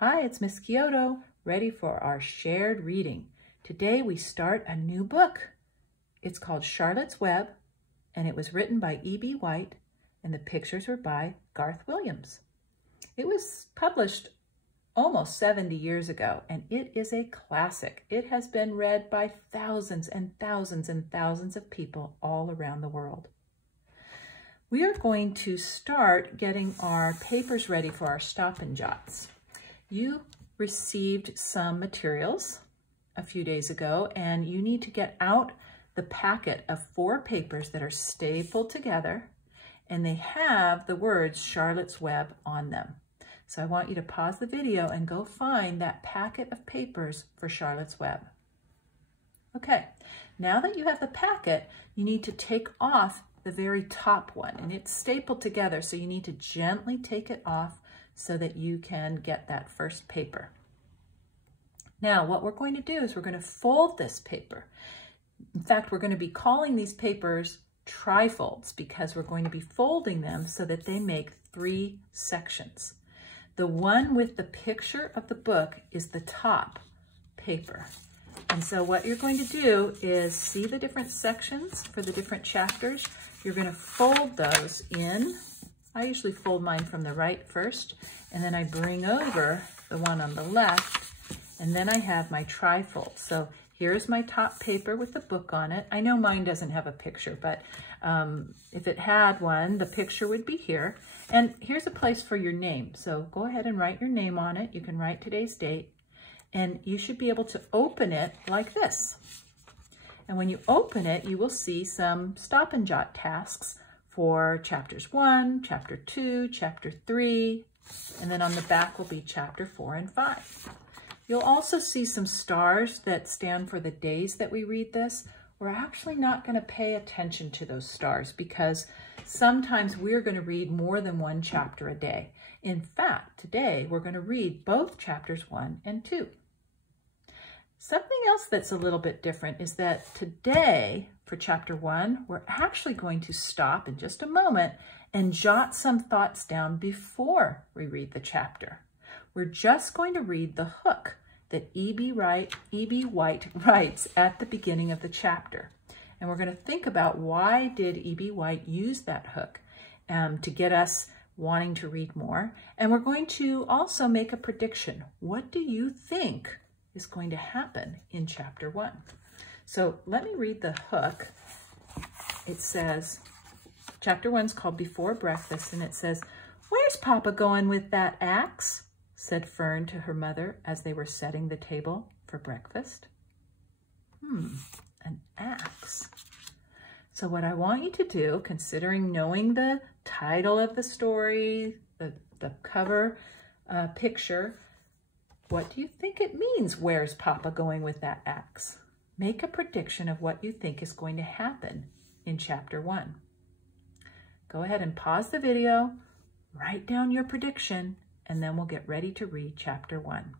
Hi, it's Miss Kyoto, ready for our shared reading. Today we start a new book. It's called Charlotte's Web, and it was written by E.B. White, and the pictures were by Garth Williams. It was published almost 70 years ago, and it is a classic. It has been read by thousands and thousands and thousands of people all around the world. We are going to start getting our papers ready for our Stop and Jots. You received some materials a few days ago, and you need to get out the packet of 4 papers that are stapled together, and they have the words Charlotte's Web on them. So I want you to pause the video and go find that packet of papers for Charlotte's Web. Okay, now that you have the packet, you need to take off the very top one, and it's stapled together, so you need to gently take it off so that you can get that first paper. Now, what we're going to do is we're going to fold this paper. In fact, we're going to be calling these papers trifolds because we're going to be folding them so that they make 3 sections. The one with the picture of the book is the top paper. And so what you're going to do is see the different sections for the different chapters. You're going to fold those in. I usually fold mine from the right first, and then I bring over the one on the left, and then I have my trifold. So here's my top paper with the book on it. I know mine doesn't have a picture, but if it had one, the picture would be here. And here's a place for your name. So go ahead and write your name on it. You can write today's date, and you should be able to open it like this. And when you open it, you will see some Stop and Jot tasks for chapters 1, chapter 2, chapter 3, and then on the back will be chapter 4 and 5. You'll also see some stars that stand for the days that we read this. We're actually not going to pay attention to those stars because sometimes we're going to read more than 1 chapter a day. In fact, today we're going to read both chapters 1 and 2. Something else that's a little bit different is that today, for chapter 1, we're actually going to stop in just a moment and jot some thoughts down before we read the chapter. We're just going to read the hook that E.B. White writes at the beginning of the chapter. And we're going to think about why did E.B. White use that hook to get us wanting to read more. And we're going to also make a prediction. What do you think is going to happen in chapter 1? So let me read the hook. It says, chapter 1's called Before Breakfast, and it says, "Where's Papa going with that axe?" said Fern to her mother as they were setting the table for breakfast. An axe. So what I want you to do, considering knowing the title of the story, the cover picture, what do you think it means, where's Papa going with that axe? Make a prediction of what you think is going to happen in chapter 1. Go ahead and pause the video, write down your prediction, and then we'll get ready to read chapter 1.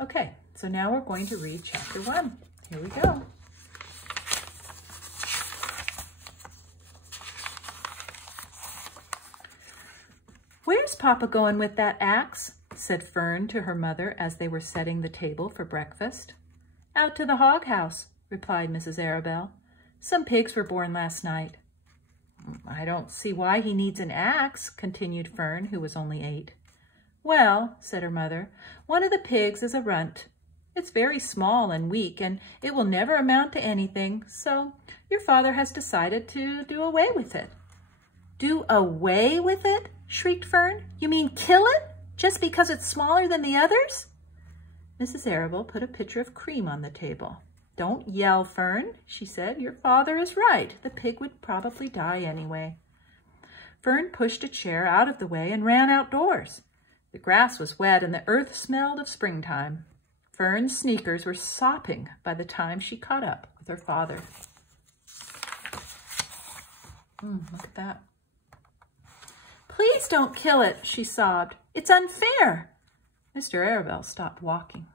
Okay, so now we're going to read chapter 1. Here we go. "Where's Papa going with that axe?" said Fern to her mother as they were setting the table for breakfast. "Out to the hog house," replied Mrs. Arabelle. "Some pigs were born last night." "I don't see why he needs an axe," continued Fern, who was only 8. "Well," said her mother, "one of the pigs is a runt. It's very small and weak, and it will never amount to anything, so your father has decided to do away with it." "Do away with it?" shrieked Fern. "You mean kill it, just because it's smaller than the others?" Mrs. Arabelle put a pitcher of cream on the table. "Don't yell, Fern," she said. "Your father is right. The pig would probably die anyway." Fern pushed a chair out of the way and ran outdoors. The grass was wet and the earth smelled of springtime. Fern's sneakers were sopping by the time she caught up with her father. Look at that. "Please don't kill it," she sobbed. "It's unfair." Mr. Arabelle stopped walking.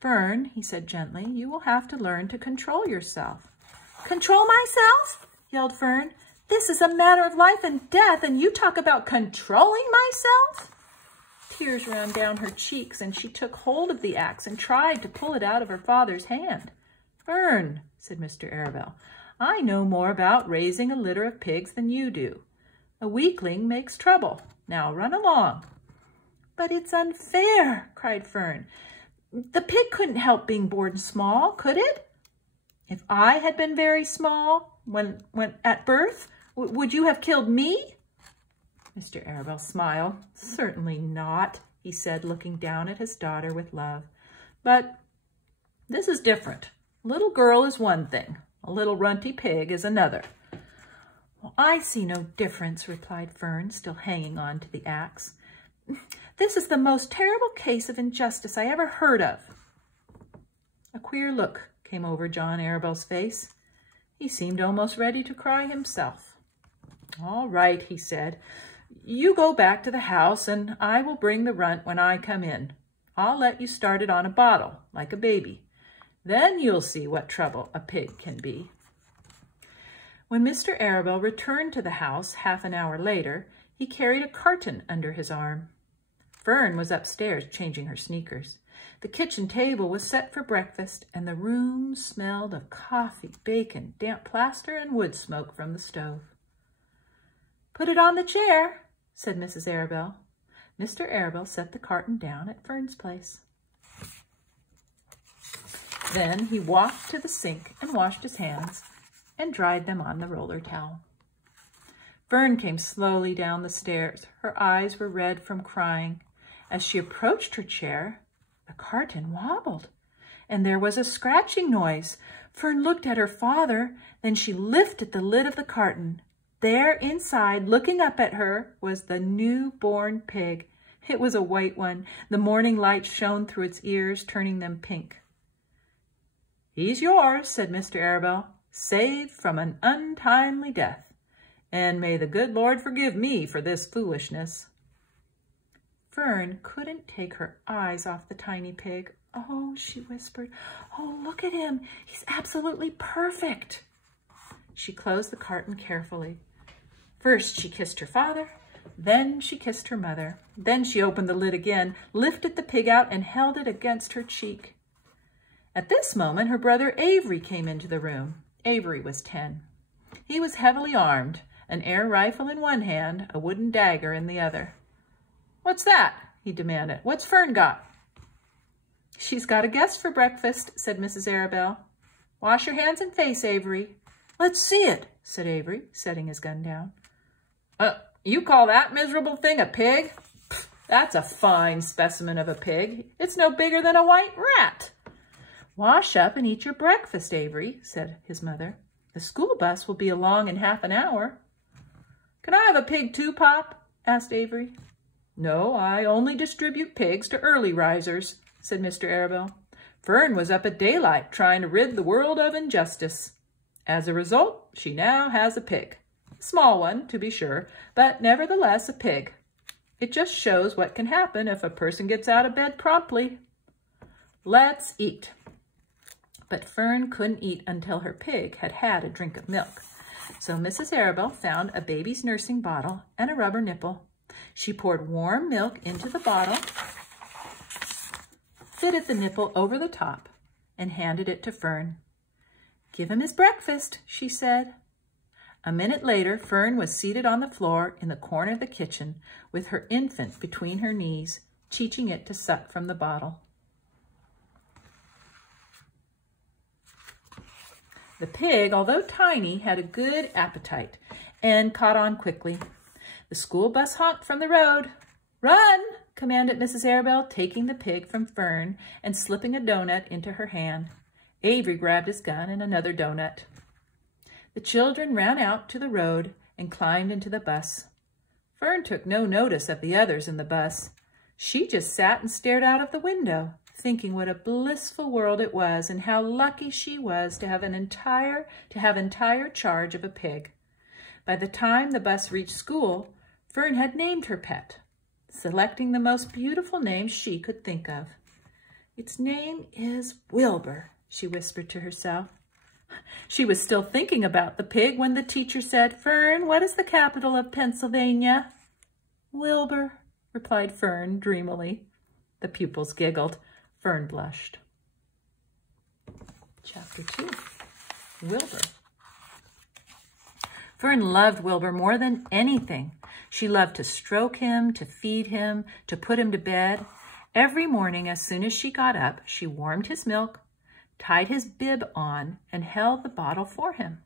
"Fern," he said gently, "you will have to learn to control yourself." "Control myself?" yelled Fern. "This is a matter of life and death, and you talk about controlling myself?" tears ran down her cheeks, and she took hold of the axe and tried to pull it out of her father's hand. "Fern," said Mr. Arabelle, "I know more about raising a litter of pigs than you do. A weakling makes trouble. Now run along." "But it's unfair," cried Fern. "The pig couldn't help being born small, could it? If I had been very small when at birth, would you have killed me?" Mr. Arabelle smiled. "Certainly not," he said, looking down at his daughter with love. "But this is different. A little girl is one thing. A little runty pig is another." "Well, I see no difference," replied Fern, still hanging on to the axe. "This is the most terrible case of injustice I ever heard of." A queer look came over John Arabelle's face. He seemed almost ready to cry himself. "All right," he said. "You go back to the house, and I will bring the runt when I come in. I'll let you start it on a bottle, like a baby. Then you'll see what trouble a pig can be." When Mr. Arabelle returned to the house half an hour later, he carried a carton under his arm. Fern was upstairs changing her sneakers. The kitchen table was set for breakfast, and the room smelled of coffee, bacon, damp plaster, and wood smoke from the stove. "Put it on the chair," said Mrs. Arabelle. Mr. Arabelle set the carton down at Fern's place. Then he walked to the sink and washed his hands and dried them on the roller towel. Fern came slowly down the stairs. Her eyes were red from crying. As she approached her chair, the carton wobbled, and there was a scratching noise. Fern looked at her father, then she lifted the lid of the carton. There inside, looking up at her, was the newborn pig. It was a white one. The morning light shone through its ears, turning them pink. "He's yours," said Mr. Arabelle, "saved from an untimely death. And may the good Lord forgive me for this foolishness." Fern couldn't take her eyes off the tiny pig. "Oh," she whispered, "oh, look at him. He's absolutely perfect." She closed the carton carefully. First, she kissed her father. Then she kissed her mother. Then she opened the lid again, lifted the pig out, and held it against her cheek. At this moment, her brother Avery came into the room. Avery was 10. He was heavily armed, an air rifle in one hand, a wooden dagger in the other. "What's that?" he demanded. "What's Fern got?" "She's got a guest for breakfast," said Mrs. Arabelle. "Wash your hands and face, Avery." "Let's see it," said Avery, setting his gun down. You call that miserable thing a pig? Pfft, that's a fine specimen of a pig. It's no bigger than a white rat." "Wash up and eat your breakfast, Avery," said his mother. "The school bus will be along in half an hour." "Can I have a pig too, Pop?" asked Avery. "No, I only distribute pigs to early risers," said Mr. Arabelle. "Fern was up at daylight trying to rid the world of injustice. As a result, she now has a pig. Small one, to be sure, but nevertheless a pig. It just shows what can happen if a person gets out of bed promptly. Let's eat." But Fern couldn't eat until her pig had had a drink of milk. So Mrs. Arabelle found a baby's nursing bottle and a rubber nipple. She poured warm milk into the bottle, fitted the nipple over the top, and handed it to Fern. "Give him his breakfast," she said. A minute later, Fern was seated on the floor in the corner of the kitchen with her infant between her knees, teaching it to suck from the bottle. The pig, although tiny, had a good appetite and caught on quickly. The school bus honked from the road. "Run!" commanded Mrs. Arabelle, taking the pig from Fern and slipping a donut into her hand. Avery grabbed his gun and another donut. The children ran out to the road and climbed into the bus. Fern took no notice of the others in the bus. She just sat and stared out of the window, thinking what a blissful world it was and how lucky she was to have entire charge of a pig. By the time the bus reached school, Fern had named her pet, selecting the most beautiful name she could think of. "Its name is Wilbur," she whispered to herself. She was still thinking about the pig when the teacher said, "Fern, what is the capital of Pennsylvania?" "Wilbur," replied Fern dreamily. The pupils giggled. Fern blushed. Chapter 2, Wilbur. Fern loved Wilbur more than anything. She loved to stroke him, to feed him, to put him to bed. Every morning, as soon as she got up, she warmed his milk, tied his bib on, and held the bottle for him.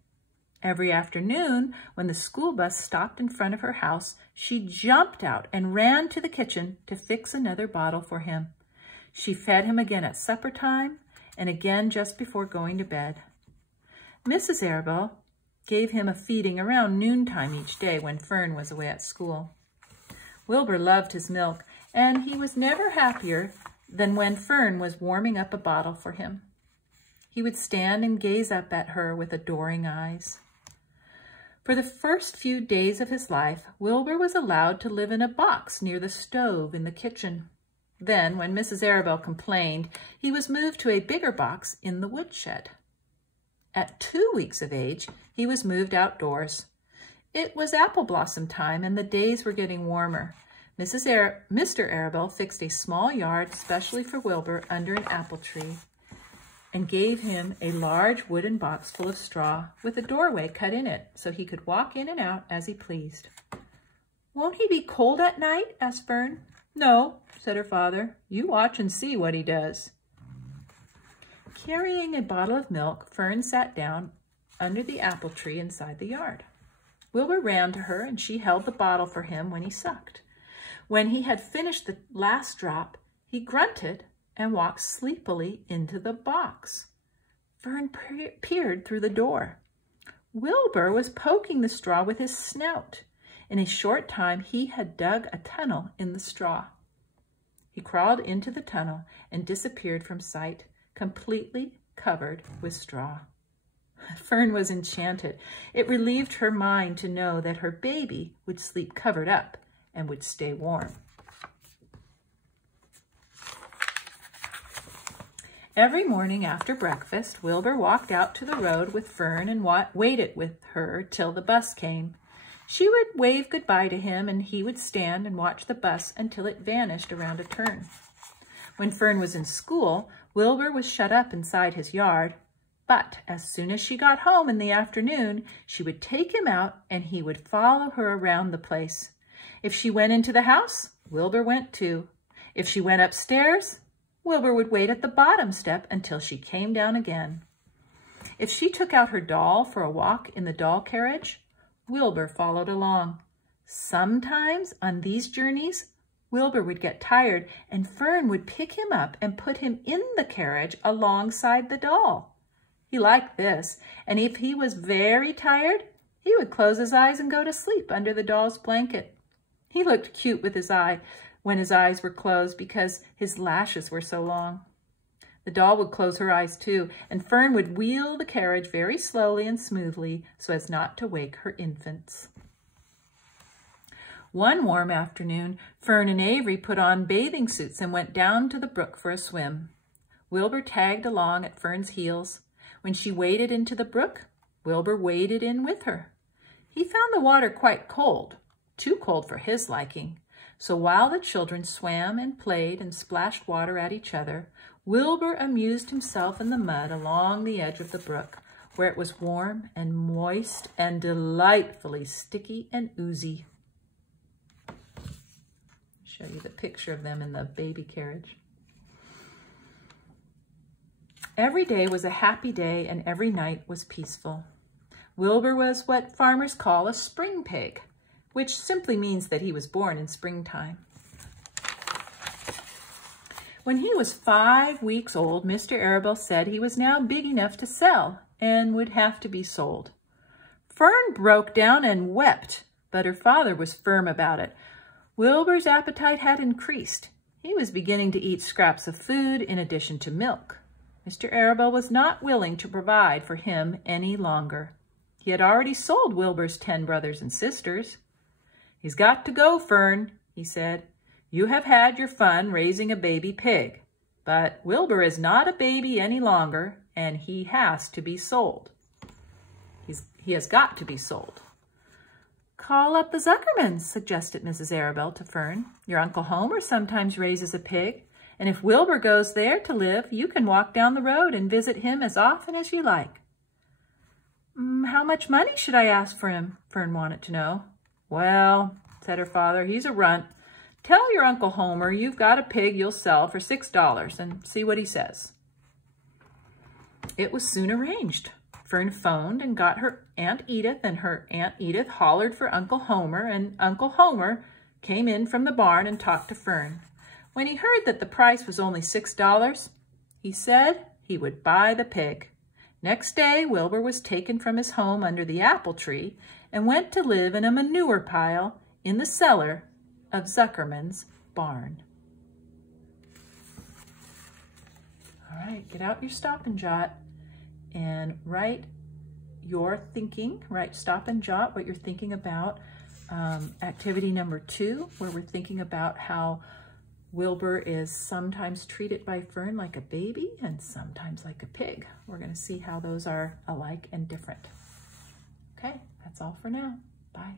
Every afternoon, when the school bus stopped in front of her house, she jumped out and ran to the kitchen to fix another bottle for him. She fed him again at supper time and again just before going to bed. Mrs. Arabelle gave him a feeding around noontime each day when Fern was away at school. Wilbur loved his milk, and he was never happier than when Fern was warming up a bottle for him. He would stand and gaze up at her with adoring eyes. For the first few days of his life, Wilbur was allowed to live in a box near the stove in the kitchen. Then, when Mrs. Arabelle complained, he was moved to a bigger box in the woodshed. At 2 weeks of age, he was moved outdoors. It was apple blossom time, and the days were getting warmer. Mr. Arabelle fixed a small yard specially for Wilbur under an apple tree and gave him a large wooden box full of straw with a doorway cut in it so he could walk in and out as he pleased. "Won't he be cold at night?" asked Fern. "No," said her father. "You watch and see what he does." Carrying a bottle of milk, Fern sat down under the apple tree inside the yard. Wilbur ran to her, and she held the bottle for him when he sucked. When he had finished the last drop, he grunted and walked sleepily into the box. Fern peered through the door. Wilbur was poking the straw with his snout. In a short time, he had dug a tunnel in the straw. He crawled into the tunnel and disappeared from sight, completely covered with straw. Fern was enchanted. It relieved her mind to know that her baby would sleep covered up and would stay warm. Every morning after breakfast, Wilbur walked out to the road with Fern and waited with her till the bus came. She would wave goodbye to him, and he would stand and watch the bus until it vanished around a turn. When Fern was in school, Wilbur was shut up inside his yard, but as soon as she got home in the afternoon, she would take him out and he would follow her around the place. If she went into the house, Wilbur went too. If she went upstairs, Wilbur would wait at the bottom step until she came down again. If she took out her doll for a walk in the doll carriage, Wilbur followed along. Sometimes on these journeys, Wilbur would get tired and Fern would pick him up and put him in the carriage alongside the doll. He liked this, and if he was very tired, he would close his eyes and go to sleep under the doll's blanket. He looked cute with his eye when his eyes were closed because his lashes were so long. The doll would close her eyes too, and Fern would wheel the carriage very slowly and smoothly so as not to wake her infants. One warm afternoon, Fern and Avery put on bathing suits and went down to the brook for a swim. Wilbur tagged along at Fern's heels. When she waded into the brook, Wilbur waded in with her. He found the water quite cold, too cold for his liking. So while the children swam and played and splashed water at each other, Wilbur amused himself in the mud along the edge of the brook, where it was warm and moist and delightfully sticky and oozy. Show you the picture of them in the baby carriage. Every day was a happy day and every night was peaceful. Wilbur was what farmers call a spring pig, which simply means that he was born in springtime. When he was 5 weeks old, Mr. Arabelle said he was now big enough to sell and would have to be sold. Fern broke down and wept, but her father was firm about it. Wilbur's appetite had increased. He was beginning to eat scraps of food in addition to milk. Mr. Arabelle was not willing to provide for him any longer. He had already sold Wilbur's 10 brothers and sisters. "He's got to go, Fern," he said. "You have had your fun raising a baby pig, but Wilbur is not a baby any longer, and he has to be sold. He has got to be sold." Call up the Zuckermans, suggested Mrs. Arabelle to Fern. Your Uncle Homer sometimes raises a pig, and if Wilbur goes there to live, you can walk down the road and visit him as often as you like. How much money should I ask for him? Fern wanted to know. Well, said her father, he's a runt. Tell your Uncle Homer you've got a pig you'll sell for $6 and see what he says. It was soon arranged. Fern phoned and got her Aunt Edith, and her Aunt Edith hollered for Uncle Homer, and Uncle Homer came in from the barn and talked to Fern. When he heard that the price was only $6, he said he would buy the pig. Next day, Wilbur was taken from his home under the apple tree and went to live in a manure pile in the cellar of Zuckerman's barn. All right, get out your Stop and Jot and write your thinking, stop and jot what you're thinking about. Activity number 2, where we're thinking about how Wilbur is sometimes treated by Fern like a baby and sometimes like a pig. We're going to see how those are alike and different. Okay, that's all for now. Bye.